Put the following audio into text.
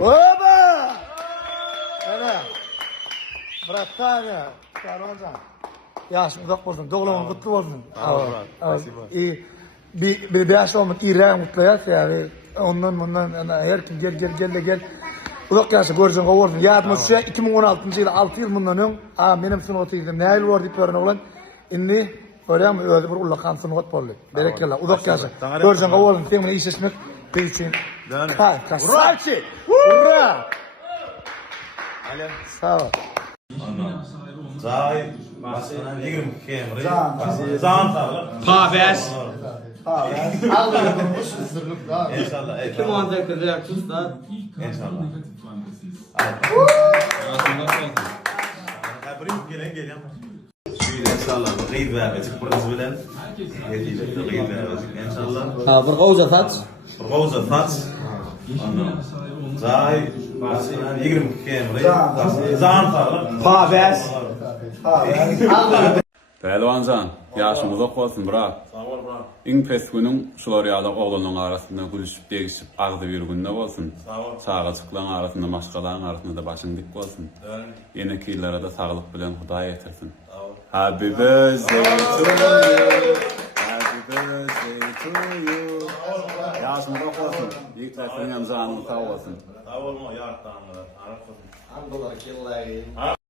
Oba! Ana. Bratanya, Ramazan. Yaş uzak olsun, doğumun kutlu olsun. Bir yaşamın İran mutluyat yani. Ondan her kim gel. Uzak yaşı göreceğin olsun. Yadımız şu 2016 yılı 6 yıl bundan ön. Benim sunu otuyordum. Ne yıl var deyip öğren oğlan. İndi öyle mi özü bir ulla kansın ot boldu. Berekallah. Uzak yaşı. Göreceğin olsun. Temin iyi sesmek. Bir için. Krasavчик! Ура! Sağ ol. Zay, masana yigrim kemri. Zan sağlık. Pabes. İnşallah. Kim anda kıracak usta? İnşallah. Kabrim gelen. Şöyle inşallah. Gıyb vermeyecek. Burası bilen. Yetiyle. Gıyb vermeyecek. İnşallah. Ha, bir kavza tat. Roza tat. Zay, masana yigrim kemri. Zan sağlık. Pabes. Pehlivancan, yaşımız ok olsun bırak. Sağ ol bro. İň pes günüň şular ýaly oğlanlaryň arasynda gülüşip degişip agdy bir günde bolsun. Sağ ol. Sağa çyklan arasynda maşgalaryň arasynda da başyň dik bolsun. Ýene killere de saglyk bilen Hudaý etersin. Sağ ol. Happy birthday to you. Happy birthday to you. Yaşymyz ok olsun. Ýekläsiň ýan janyň sag bolsun. Sağ ol mo yartan. Arap. $10 kill